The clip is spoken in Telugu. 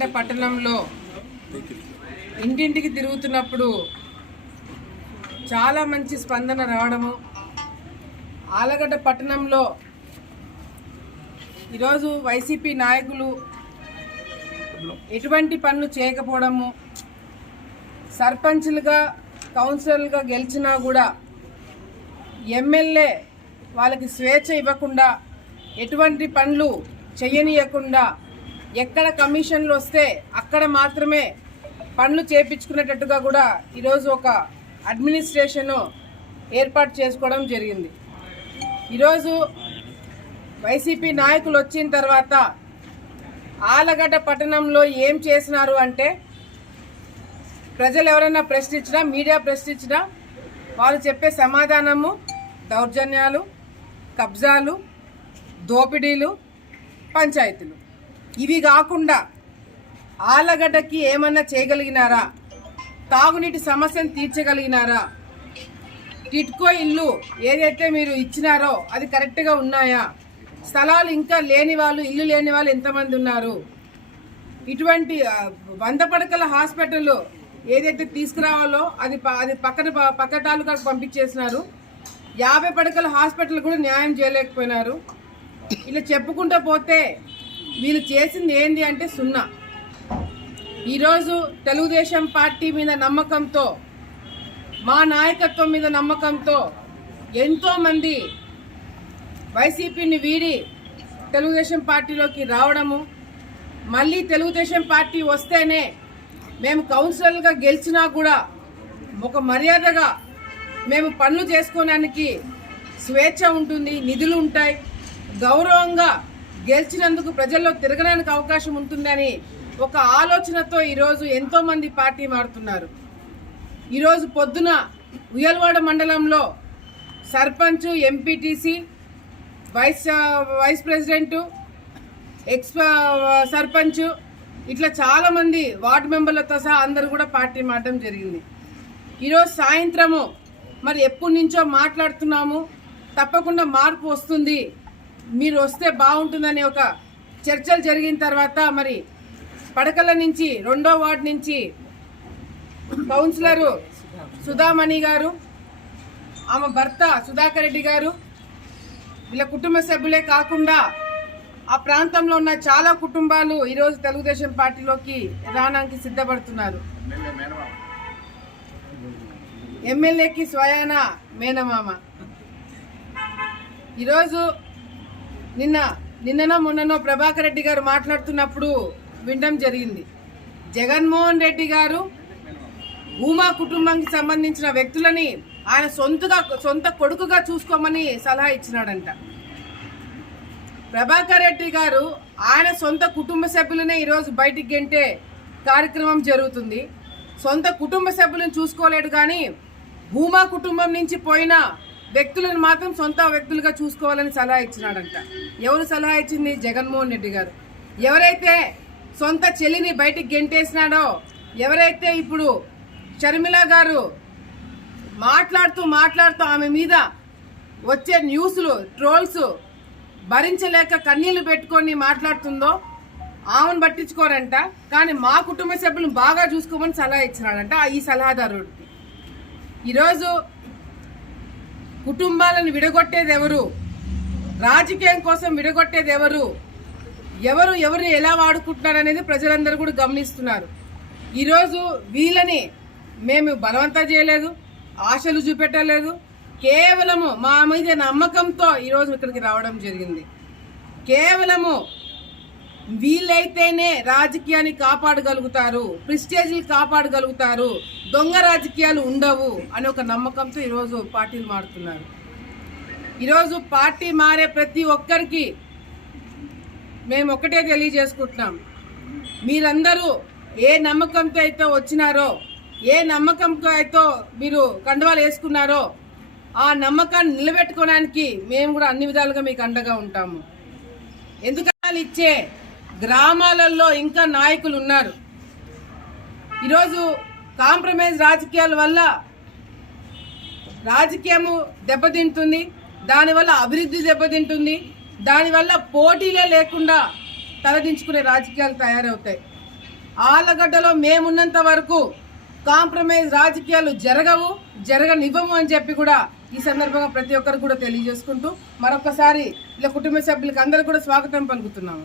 ఆలగడ్డ పట్టణంలో ఇంటింటికి తిరుగుతున్నప్పుడు చాలా మంచి స్పందన రావడము. ఆలగడ్డ పట్టణంలో ఈరోజు వైసీపీ నాయకులు ఎటువంటి పనులు చేయకపోవడము. సర్పంచ్లుగా కౌన్సిలర్లుగా గెలిచినా కూడా ఎమ్మెల్యే వాళ్ళకి స్వేచ్ఛ ఇవ్వకుండా ఎటువంటి పనులు చేయనీయకుండా ఎక్కడ కమిషన్లు వస్తే అక్కడ మాత్రమే పనులు చేపించుకునేటట్టుగా కూడా ఈరోజు ఒక అడ్మినిస్ట్రేషను ఏర్పాటు చేసుకోవడం జరిగింది. ఈరోజు వైసీపీ నాయకులు వచ్చిన తర్వాత ఆలగడ్డ పట్టణంలో ఏం చేసినారు అంటే ప్రజలు ఎవరైనా ప్రశ్నించినా మీడియా ప్రశ్నించినా వాళ్ళు చెప్పే సమాధానము దౌర్జన్యాలు కబ్జాలు దోపిడీలు పంచాయతీలు. ఇవి కాకుండా ఆలగడ్డకి ఏమన్నా చేయగలిగినారా? తాగునీటి సమస్యను తీర్చగలిగినారా? టిట్కో ఇల్లు ఏదైతే మీరు ఇచ్చినారో అది కరెక్ట్గా ఉన్నాయా? స్థలాలు ఇంకా లేని వాళ్ళు ఇల్లు లేని వాళ్ళు ఎంతమంది ఉన్నారు? ఇటువంటి వంద పడకల హాస్పిటల్ ఏదైతే తీసుకురావాలో అది ప- అది పక్కన పక్క తాలూకాకు పంపించేసినారు. యాభై పడకల హాస్పిటల్ కూడా న్యాయం చేయలేకపోయినారు. ఇలా చెప్పుకుంటూ పోతే వీళ్ళు చేసింది ఏంటి అంటే సున్నా. ఈరోజు తెలుగుదేశం పార్టీ మీద నమ్మకంతో మా నాయకత్వం మీద నమ్మకంతో ఎంతోమంది వైసీపీని వీడి తెలుగుదేశం పార్టీలోకి రావడము మళ్ళీ తెలుగుదేశం పార్టీ వస్తేనే మేము కౌన్సిలర్గా గెలిచినా కూడా ఒక మర్యాదగా మేము పనులు చేసుకోవడానికి స్వేచ్ఛ ఉంటుంది నిధులు ఉంటాయి. గౌరవంగా గెలిచినందుకు ప్రజల్లో తిరగడానికి అవకాశం ఉంటుందని ఒక ఆలోచనతో ఈరోజు ఎంతోమంది పార్టీ మారుతున్నారు. ఈరోజు పొద్దున ఉయ్యలవాడ మండలంలో sarpanch MPTC vice vice president ex sarpanch ఇట్లా చాలామంది వార్డు మెంబర్లతో సహా అందరూ కూడా పార్టీ మారడం జరిగింది. ఈరోజు సాయంత్రము మరి ఎప్పటి నుంచో మాట్లాడుతున్నాము. తప్పకుండా మార్పు వస్తుంది. మీరు వస్తే బాగుంటుందని ఒక చర్చలు జరిగిన తర్వాత మరి పడకల నుంచి రెండో వార్డు నుంచి కౌన్సిలరు సుధామణి గారు ఆమె భర్త సుధాకర్ రెడ్డి గారు వీళ్ళ కుటుంబ సభ్యులే కాకుండా ఆ ప్రాంతంలో ఉన్న చాలా కుటుంబాలు ఈరోజు తెలుగుదేశం పార్టీలోకి రావడానికి సిద్ధపడుతున్నారు. ఎమ్మెల్యేకి స్వయాన మేనమామ. ఈరోజు నిన్న నిన్ననో మొన్ననో ప్రభాకర్ రెడ్డి గారు మాట్లాడుతున్నప్పుడు వినడం జరిగింది. జగన్మోహన్ రెడ్డి గారు భూమా కుటుంబానికి సంబంధించిన వ్యక్తులని ఆయన సొంతగా సొంత కొడుకుగా చూసుకోమని సలహా ఇచ్చినాడంట. ప్రభాకర్ రెడ్డి గారు ఆయన సొంత కుటుంబ సభ్యులనే ఈరోజు బయటికి గెంటే కార్యక్రమం జరుగుతుంది. సొంత కుటుంబ సభ్యులను చూసుకోలేడు కానీ భూమా కుటుంబం నుంచి పోయిన వ్యక్తులను మాత్రం సొంత వ్యక్తులుగా చూసుకోవాలని సలహా ఇచ్చినాడంట. ఎవరు సలహా ఇచ్చింది? జగన్మోహన్ రెడ్డి గారు. ఎవరైతే సొంత చెల్లిని బయటికి గెంటేసినాడో ఎవరైతే ఇప్పుడు షర్మిల గారు మాట్లాడుతూ మాట్లాడుతూ ఆమె మీద వచ్చే న్యూస్లు ట్రోల్స్ భరించలేక కన్నీళ్ళు పెట్టుకొని మాట్లాడుతుందో ఆమెను పట్టించుకోరంట. కానీ మా కుటుంబ సభ్యులను బాగా చూసుకోమని సలహా ఇచ్చినాడంట ఈ సలహాదారుడికి. ఈరోజు కుటుంబాలను విడగొట్టేది ఎవరు రాజకీయం కోసం విడగొట్టేది ఎవరు ఎవరు ఎవరు ఎలా వాడుకుంటున్నారు అనేది ప్రజలందరూ కూడా గమనిస్తున్నారు. ఈరోజు వీళ్ళని మేము బలవంతం చేయలేదు ఆశలు చూపెట్టలేదు. కేవలము మా మీద నమ్మకంతో ఈరోజు ఇక్కడికి రావడం జరిగింది. కేవలము వీళ్ళైతేనే రాజకీయాన్ని కాపాడగలుగుతారు ప్రిస్టేజ్లు కాపాడగలుగుతారు దొంగ రాజకీయాలు ఉండవు అని ఒక నమ్మకంతో ఈరోజు పార్టీలు మారుతున్నారు. ఈరోజు పార్టీ మారే ప్రతి ఒక్కరికి మేము ఒకటే తెలియజేసుకుంటున్నాం. మీరందరూ ఏ నమ్మకంతో అయితే వచ్చినారో ఏ నమ్మకంతో అయితే మీరు కండువాలు వేసుకున్నారో ఆ నమ్మకాన్ని నిలబెట్టుకోవడానికి మేము కూడా అన్ని విధాలుగా మీకు అండగా ఉంటాము. ఎందుకన్నా ఇచ్చే గ్రామాలలో ఇంకా నాయకులు ఉన్నారు. ఈరోజు కాంప్రమైజ్ రాజకీయాల వల్ల రాజకీయము దెబ్బతింటుంది దానివల్ల అభివృద్ధి దెబ్బతింటుంది దానివల్ల పోటీలే లేకుండా తలదించుకునే రాజకీయాలు తయారవుతాయి. ఆలగడ్డలో మేమున్నంత వరకు కాంప్రమైజ్ రాజకీయాలు జరగవు జరగనివ్వము అని చెప్పి కూడా ఈ సందర్భంగా ప్రతి ఒక్కరు కూడా తెలియజేసుకుంటూ మరొకసారి ఇలా కుటుంబ సభ్యులకు అందరూ కూడా స్వాగతం పలుకుతున్నాము.